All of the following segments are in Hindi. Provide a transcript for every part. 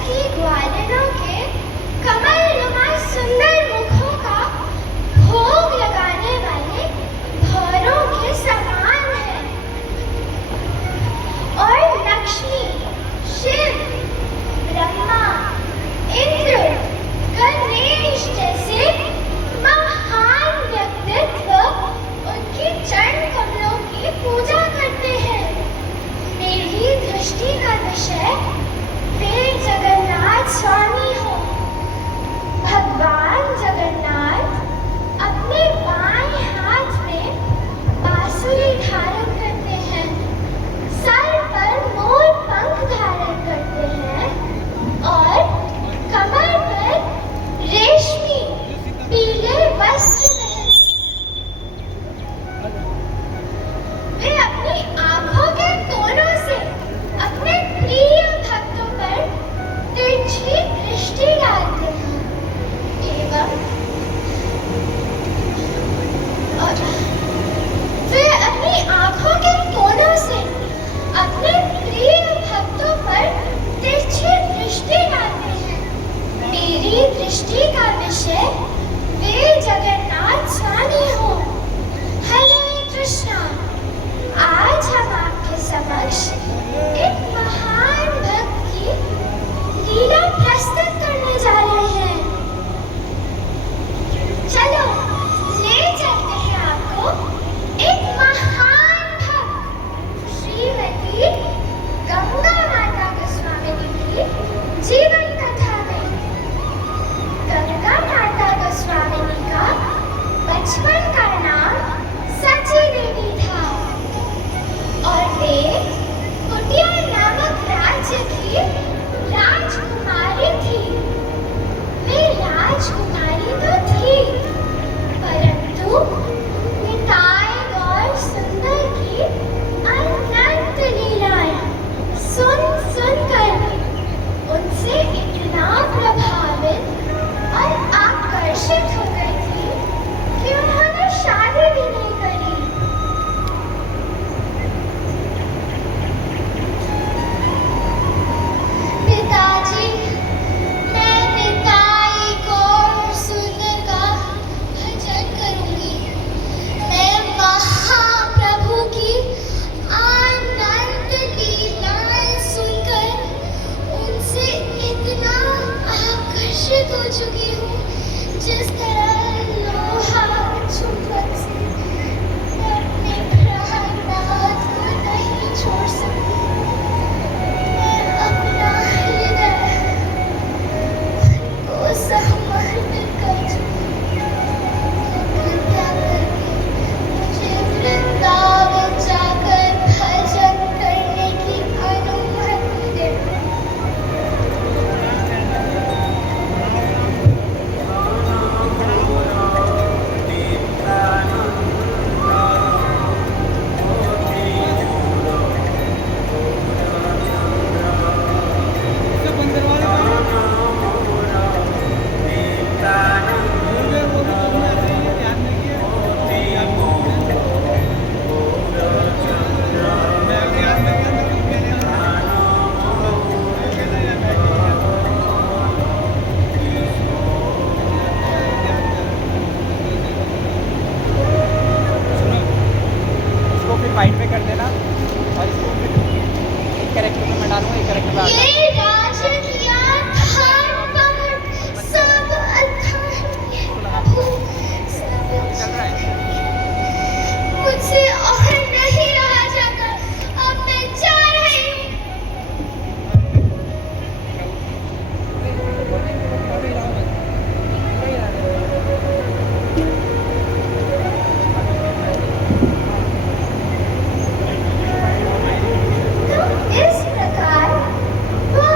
की ग्वालिनों के कमलनुमा सुंदर मुखों का भोग लगाने वाले भौरों के समान है। और लक्ष्मी, शिव, ब्रह्मा, इंद्र, गणेश जैसे महान व्यक्तित्व उनके चरण कमलों की पूजा करते हैं। मेरी दृष्टि का विषय वे जगन्नाथ स्वामी हो। भगवान जगन्नाथ अपने बाएं हाथ में बांसुरी धारण करते हैं, सर पर मोर पंख धारण करते हैं और कमर पर रेशमी पीले वस्त्र पहनते हैं। वे अपनी आंखों के कोनों से अपने प्रिय भक्तों पर तिरछी दृष्टि डालते हैं एवं वे अपनी आंखों के कोनों से अपने प्रिय भक्तों पर तिरछी दृष्टि डालते हैं। मेरी दृष्टि का विषय वे जगन्नाथ स्वामी हो। हरे कृष्णा। आज हम आपके समक्ष एक महान भक्त की लीला प्रस्तुत करने जा रहे हैं। चलो ले चलते हैं आपको एक महान भक्त श्रीमती गंगा माता गोस्वामी की जीवन कथा में। गंगा माता गोस्वामी का बचपन का नाम सची देवी था और वे कुटिया नामक राज्य की राजकुमारी थी। वे राजकुमारी तो थी, परंतु निताई गौर सुंदर की अनंत लीलाएं सुन कर उनसे इतना प्रभावित और आकर्षित हो गई थी कि उन्होंने शादी भी नहीं करी। पिताजी, मैं निताई गौर सुंदर का भजन करूंगी। मैं महाप्रभु की आनंद लीलाएं सुनकर उनसे इतना आकर्षित हो चुकी हूँ, जिस तरह लोहा चुंबक से मैं अपने प्रहलाद को नहीं छोड़ सकती। मैं अपना हृदय को समर्पित कर चुकी हूँ। कृपया करके मुझे वृंदावन जाकर भजन करने की अनुमति दें। फाइट में कर देना और इसको एक कैरेक्टर में मैं डालूंगा, एक कैरेक्टर में आ जाऊंगा। ये राज्य किया धर्मपट सब अधर्मी प्रभु सब चल रहा है। मुझसे और नहीं रहा जाता। अब मैं जा रही हूँ। तो इस प्रकार वो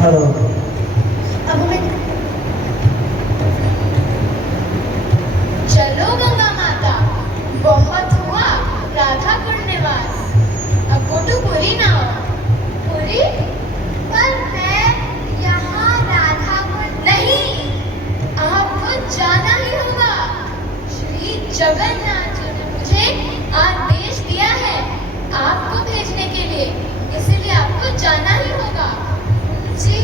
हेलो अब मैं चलो गंगा माता, बहुत हुआ राधा कुंड निवास, अब गोटू पूरी ना हो। पूरी पर मैं यहाँ राधा कुंड नहीं, आपको जाना ही होगा। श्री जगन्नाथ जी ने मुझे आदेश दिया है आपको भेजने के लिए, इसलिए आपको जाना ही होगा। जी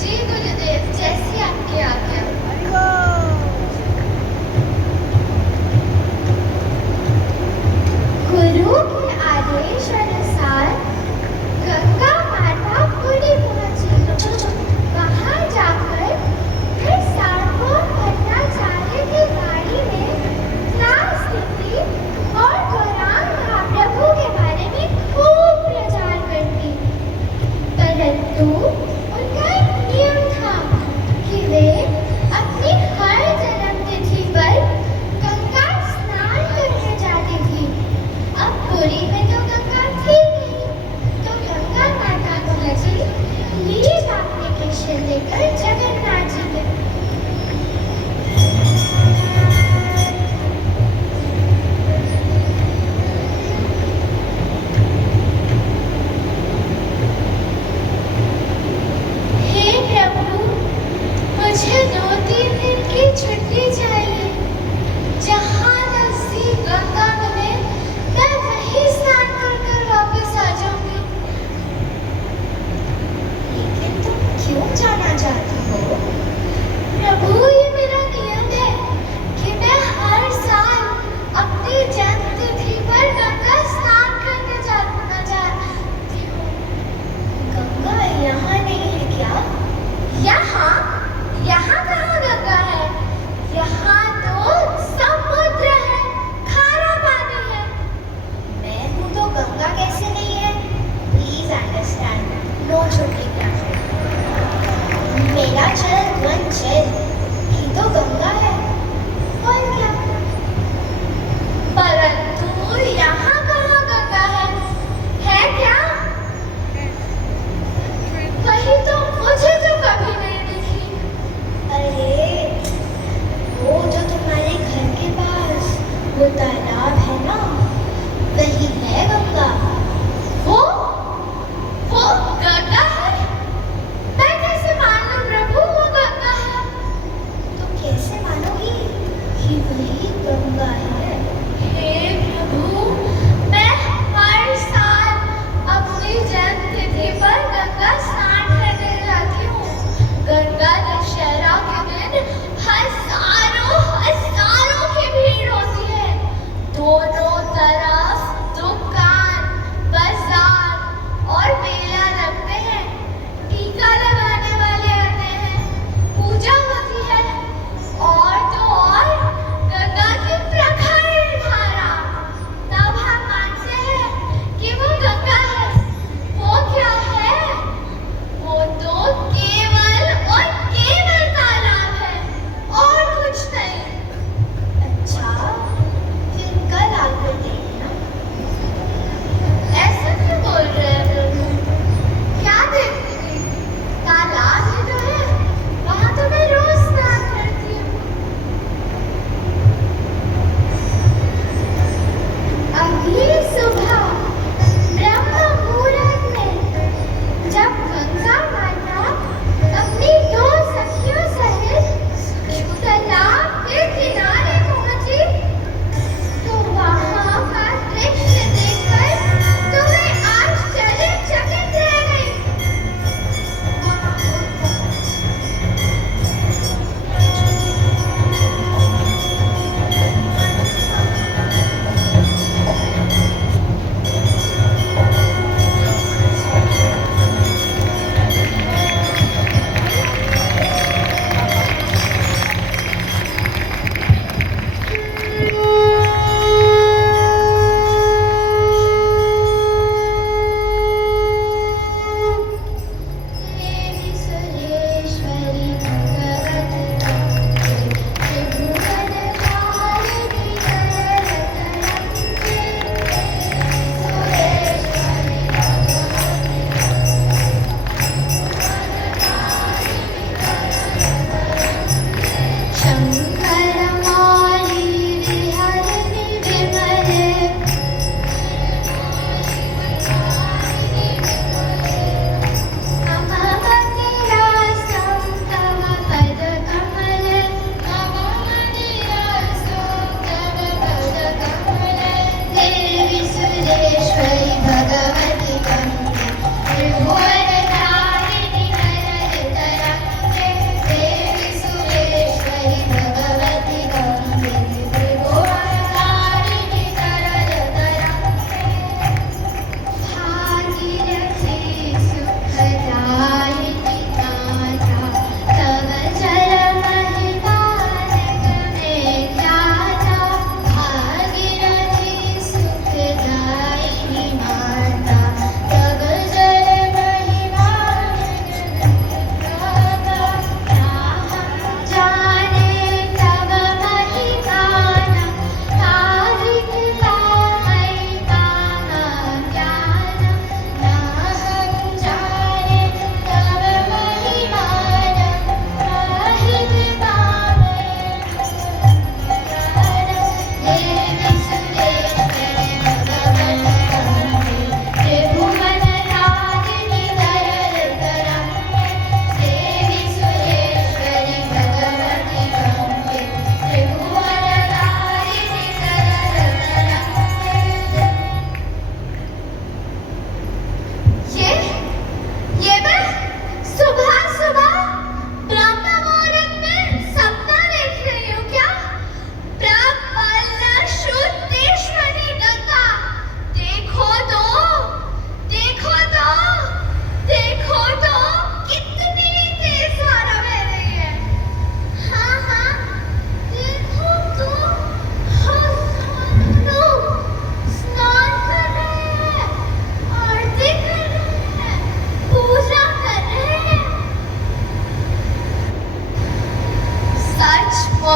जी गुरुदेव, जैसी आपकी आज्ञा। गुरु के आदेश अनुसार गंगा माता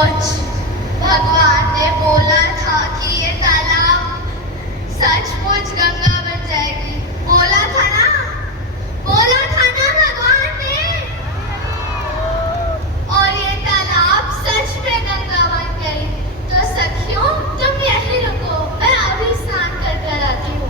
सचमुच भगवान ने बोला था कि ये तालाब सचमुच गंगा बन जाएगी। बोला था ना भगवान ने। और ये तालाब सच में गंगा बन गई। तो सखियों तुम यहीं रुको, मैं अभी स्नान कर कर आती हूँ।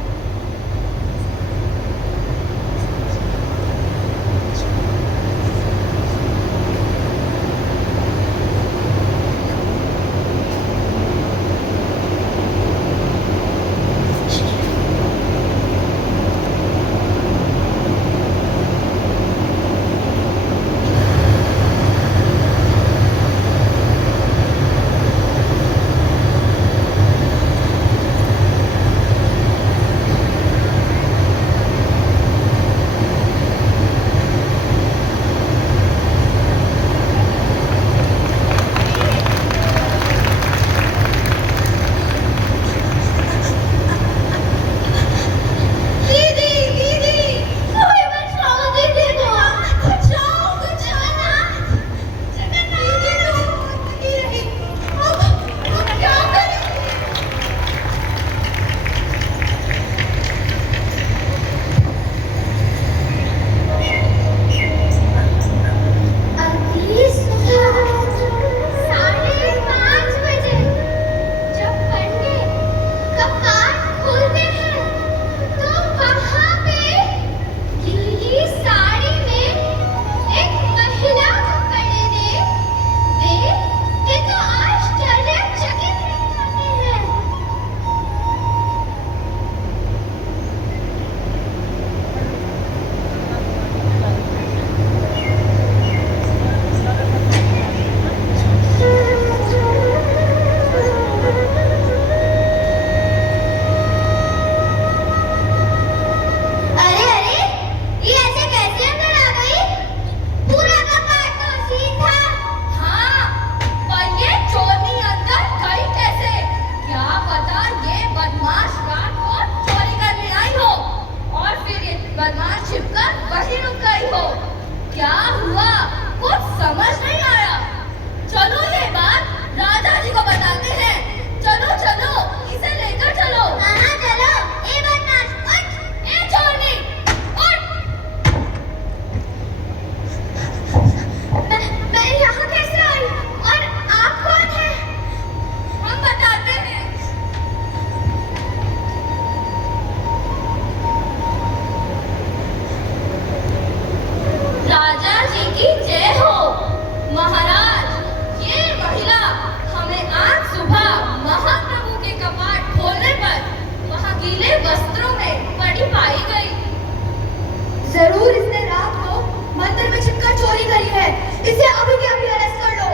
जरूर इसने रात को मंदिर में छिपकर चोरी करी है। इसे अभी के अभी अरेस्ट कर लो।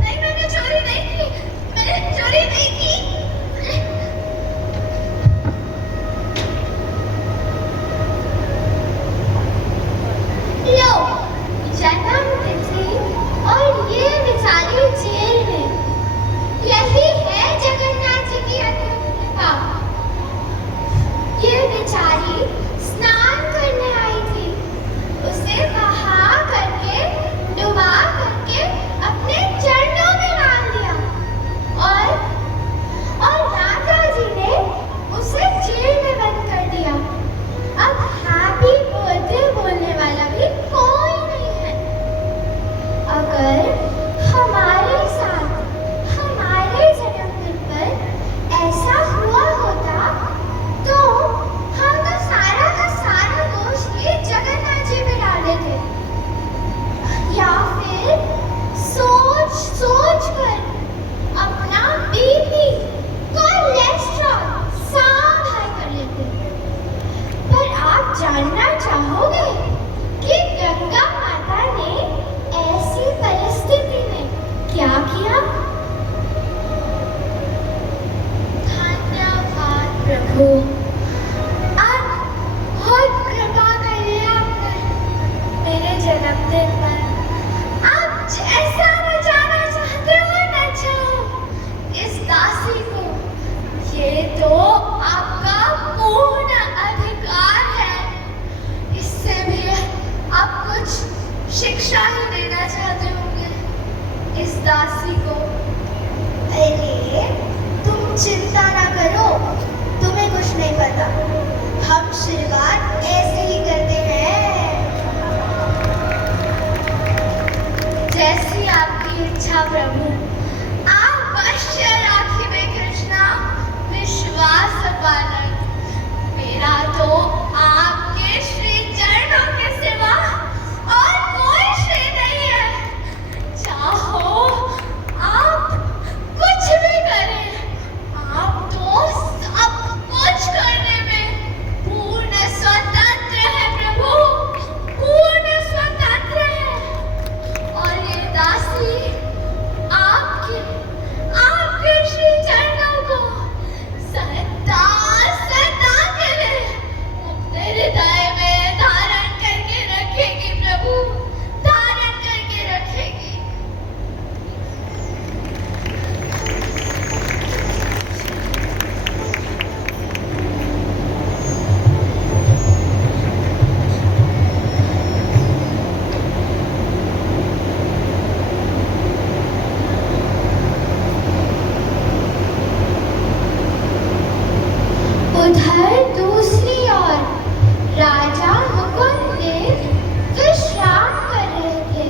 नहीं, मैंने चोरी नहीं की। लो, जन्म तिथि और ये बेचारी जेल में। यही है जगन्नाथ जी की अनुपमा। ये बेचारी स्नान करने आई थी। उसे बहा करके डुबा करके अपने चरणों में डाल दिया और राजा जी ने उसे जेल में बंद कर दिया। अब हैप्पी बर्थडे बोलने वाला भी कोई नहीं है। अगर हमारे साथ हमारे जन्मदिन पर ऐसा हुआ होता तो हम तो सारा का सारा दोष ये जगन्नाथ जी पे डाल देते, या फिर सोच सोच कर अपना बीपी कोलेस्ट्रॉल सब हाई कर लेते। पर आप जानना चाहोगे कि गंगा माता ने ऐसी परिस्थिति में क्या किया? धन्यवाद प्रभु, आप बहुत कृपा करिए आप पर मेरे जन्मदिन पर। आप जैसा बचाना चाहते हो न चाहो इस दासी को, ये तो आपका पूर्ण अधिकार है। इससे भी आप कुछ शिक्षा ही देना चाहते होंगे। इस दासी को। अरे तुम चिंता ना करो, तुम्हें कुछ नहीं पता, हम शुरुआत ऐसे ही करते हैं। जैसी आपकी इच्छा प्रभु, आप अवश्य राखिबे कृष्णा विश्वास पालन। मेरा तो आपके श्री चरणों के सिवा और कोई श्री नहीं है। चाहो आप कुछ भी करें, आप तो सब कुछ करने में पूर्ण स्वतंत्र है प्रभु, पूर्ण स्वतंत्र है। और ये दासी आपके आपके श्री चरणों को सदा सदा के लिए अपने हृदय में धारण करके रखेगी प्रभु, धारण करके रखेगी। उधर दूसरी ओर राजा मुकुंद देव विश्राम कर रहे थे।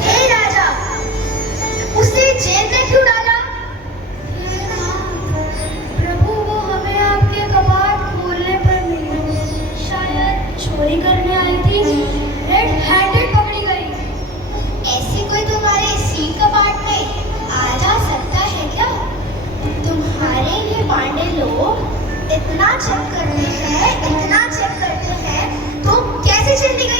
हे राजा, उसे जेल में क्यों डाला? प्रभु, वो हमें आपके कपाट खोलने पर मिली, शायद चोरी करने आई थी, रेड हैंडेड पकड़ी गई। ऐसी कोई तुम्हारे इसी कपाट में आ जा सकता है क्या? तुम्हारे ये पांडे लोग इतना चेक करते हैं, इतना चेक करते हैं, तो कैसे चली गई?